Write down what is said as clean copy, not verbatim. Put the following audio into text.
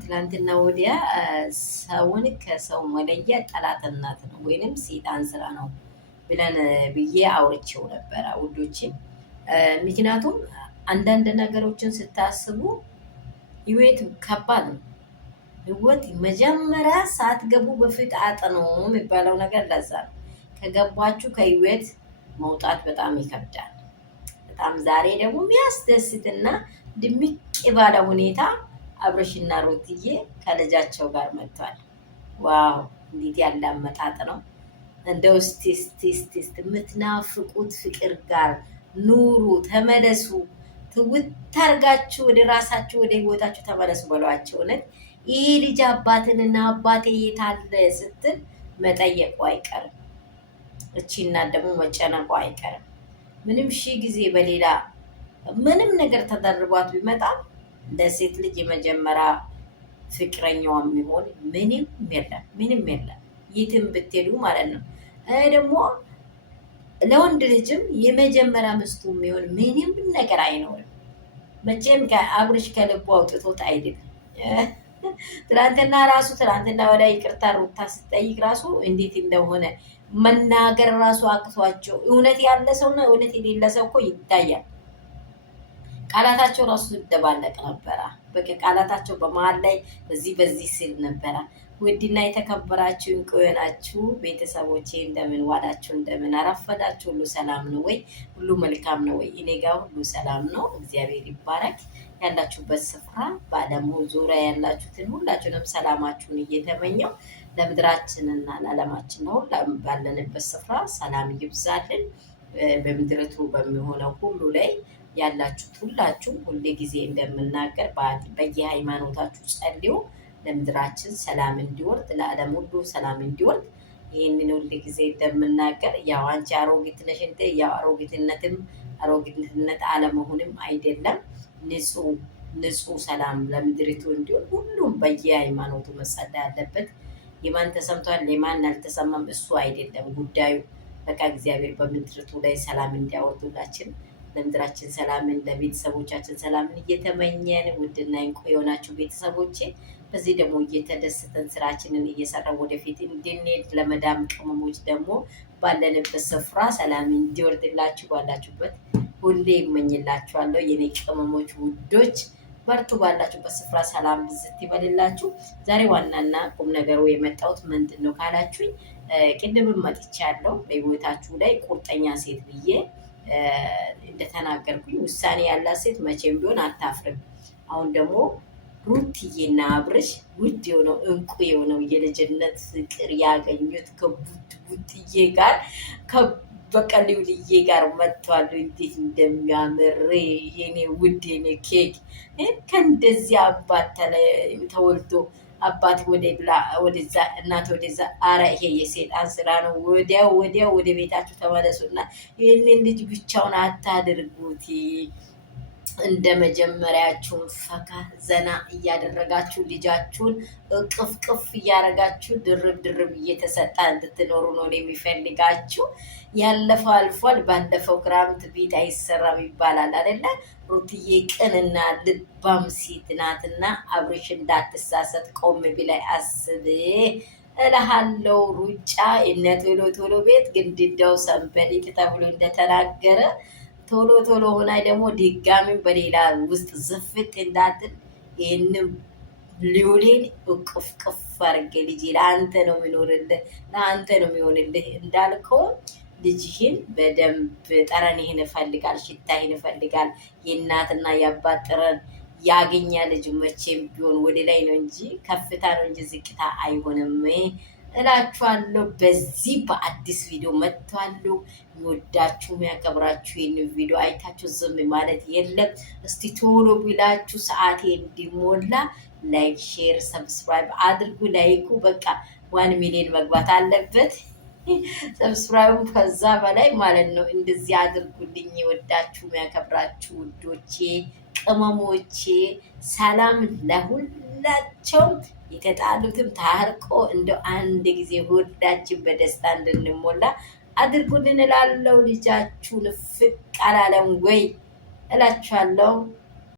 ትላንትና ወዲያ ሰውን ከሰው መለየት ጠላትነት ነው ወይንም ሰይጣን ስራ ነው ብለን ብዬ አውርቼው ነበረ ውዶቼ። ምክንያቱም አንዳንድ ነገሮችን ስታስቡ ህይወት ከባድ ነው። ህይወት መጀመሪያ ሳትገቡ በፊት አጥኑ የሚባለው ነገር ለዛ ነው። ከገባችሁ ከህይወት መውጣት በጣም ይከብዳል። በጣም ዛሬ ደግሞ የሚያስደስትና ድምቅ ባለ ሁኔታ አብርሽና ሩትዬ ከልጃቸው ጋር መጥቷል። ዋው እንዴት ያለ አመጣጥ ነው! እንደው እስቲ የምትናፍቁት ፍቅር ጋር ኑሩ፣ ተመለሱ፣ ትውት አድርጋችሁ ወደ ራሳችሁ ወደ ህይወታችሁ ተመለሱ በሏቸው። እውነት ይህ ልጅ አባትንና አባቴ የት አለ ስትል መጠየቁ አይቀርም። እቺ እናት ደግሞ መጨነቁ አይቀርም። ምንም ሺህ ጊዜ በሌላ ምንም ነገር ተደርቧት ቢመጣም ለሴት ልጅ የመጀመሪያ ፍቅረኛዋ የሚሆን ምንም የለም፣ የትም ብትሄዱ ማለት ነው። ደግሞ ለወንድ ልጅም የመጀመሪያ ምስቱ የሚሆን ምንም ነገር አይኖርም። መቼም አብርሽ ከልቡ አውጥቶት አይደለም። ትናንትና ወደ ይቅርታ ሩታ ስጠይቅ ራሱ እንዴት እንደሆነ መናገር ራሱ አቅቷቸው፣ እውነት ያለ ሰውና እውነት የሌለ ሰው እኮ ይታያል። ቃላታቸው ራሱ ይደባለቅ ነበረ። በቃ ቃላታቸው በመሀል ላይ በዚህ ሲል ነበረ። ውድና የተከበራችሁ እንቁ የሆናችሁ ቤተሰቦቼ እንደምን ዋላችሁ? እንደምን አረፈዳችሁ? ሁሉ ሰላም ነው ወይ? ሁሉ መልካም ነው ወይ? እኔ ጋር ሁሉ ሰላም ነው፣ እግዚአብሔር ይባረክ። ያላችሁበት ስፍራ በዓለሙ ዙሪያ ያላችሁትን ሁላችሁንም ሰላማችሁን እየተመኘው ለምድራችንና ለዓለማችን ነው ባለንበት ስፍራ ሰላም ይብዛልን። በምድርቱ በሚሆነው ሁሉ ላይ ያላችሁት ሁላችሁ ሁሌ ጊዜ እንደምናገር በየሃይማኖታችሁ ጸልዩ፣ ለምድራችን ሰላም እንዲወርድ፣ ለዓለም ሁሉ ሰላም እንዲወርድ። ይህንን ሁሌ ጊዜ እንደምናገር ያው አንቺ አሮጊት ነሽ እንደ ያው አሮጊትነት አለመሆንም አይደለም። ንጹህ ሰላም ለምድሪቱ እንዲሆን ሁሉም በየሃይማኖቱ መጸለይ አለበት። የማን ተሰምቷል የማን አልተሰማም እሱ አይደለም ጉዳዩ። በቃ እግዚአብሔር በምድሪቱ ላይ ሰላም እንዲያወርዱላችን ለምድራችን ሰላምን ለቤተሰቦቻችን ሰላምን እየተመኘን ውድና እንቁ የሆናችሁ ቤተሰቦቼ በዚህ ደግሞ እየተደሰተን ስራችንን እየሰራን ወደፊት እንድንሄድ ለመዳም ቅመሞች ደግሞ ባለንበት ስፍራ ሰላም እንዲወርድላችሁ ባላችሁበት ሁሌ ይመኝላችኋለሁ። የኔ ቅመሞች ውዶች በርቱ፣ ባላችሁበት ስፍራ ሰላም ብዝት ይበልላችሁ። ዛሬ ዋናና ቁም ነገሩ የመጣሁት ምንድን ነው ካላችሁኝ፣ ቅድምም መጥቻለሁ በህይወታችሁ ላይ ቁርጠኛ ሴት ብዬ እንደተናገርኩኝ ውሳኔ ያላት ሴት መቼም ቢሆን አታፍርም። አሁን ደግሞ ሩትዬና አብርሽ ውድ የሆነው እንቁ የሆነው የልጅነት ፍቅር ያገኙት ከቡትዬ ጋር ከበቀሊውልዬ ጋር መጥቷል። እንዴት እንደሚያምር የኔ ውድ የኔ ኬክ ከእንደዚህ አባት ተወልዶ አባት ወደዛ እናት ወደዛ። አረ ይሄ የሰይጣን ስራ ነው። ወዲያው ወደ ቤታችሁ ተመለሱና ይህንን ልጅ ብቻውን አታድርጉት። እንደ መጀመሪያችሁን ፈካ ዘና እያደረጋችሁ ልጃችሁን ቅፍ እያደረጋችሁ ድርብ እየተሰጣ እንድትኖሩ ነው የሚፈልጋችሁ። ያለፈው አልፏል። ባለፈው ክረምት ቤት አይሰራም ይባላል አይደለ? ሩትዬ ቅንና ልባም ሴት ናትና አብርሽ እንዳትሳሰት ቆም ብላይ አስብ እልሃለው። ሩጫ እነ ቶሎ ቤት ግድግዳው ሰንበሌጥ ተብሎ እንደተናገረ ቶሎ ሆና ደግሞ ድጋሚ በሌላ ውስጥ ዝፍት እንዳትል ይህንም ሊውሌን ቅፍ አድርጌ ልጅ ለአንተ ነው የሚኖርልህ፣ ለአንተ ነው የሚሆንልህ እንዳልከው ልጅህን በደንብ ጠረንህን ይፈልጋል፣ ሽታህን ይፈልጋል። የእናትና የአባት ጠረን ያገኛ ልጅ መቼም ቢሆን ወደ ላይ ነው እንጂ ከፍታ ነው እንጂ ዝቅታ አይሆንም እላችኋለሁ። በዚህ በአዲስ ቪዲዮ መጥቷለሁ። የሚወዳችሁ የሚያከብራችሁ ይህን ቪዲዮ አይታችሁ ዝም ማለት የለም። እስቲ ቶሎ ቢላችሁ ሰዓቴ እንዲሞላ ላይክ፣ ሼር፣ ሰብስክራይብ አድርጉ። ላይኩ በቃ 1 ሚሊዮን መግባት አለበት። ሰብስክራይቡ ከዛ በላይ ማለት ነው። እንደዚህ አድርጉልኝ። የወዳችሁ የሚያከብራችሁ ውዶቼ ቅመሞቼ ሰላም ለሁላቸው። የተጣሉትም ታርቆ እንደ አንድ ጊዜ ሁላችን በደስታ እንድንሞላ አድርጉልን እላለሁ። ልጃችሁን ፍቅ አላለም ወይ እላችኋለሁ።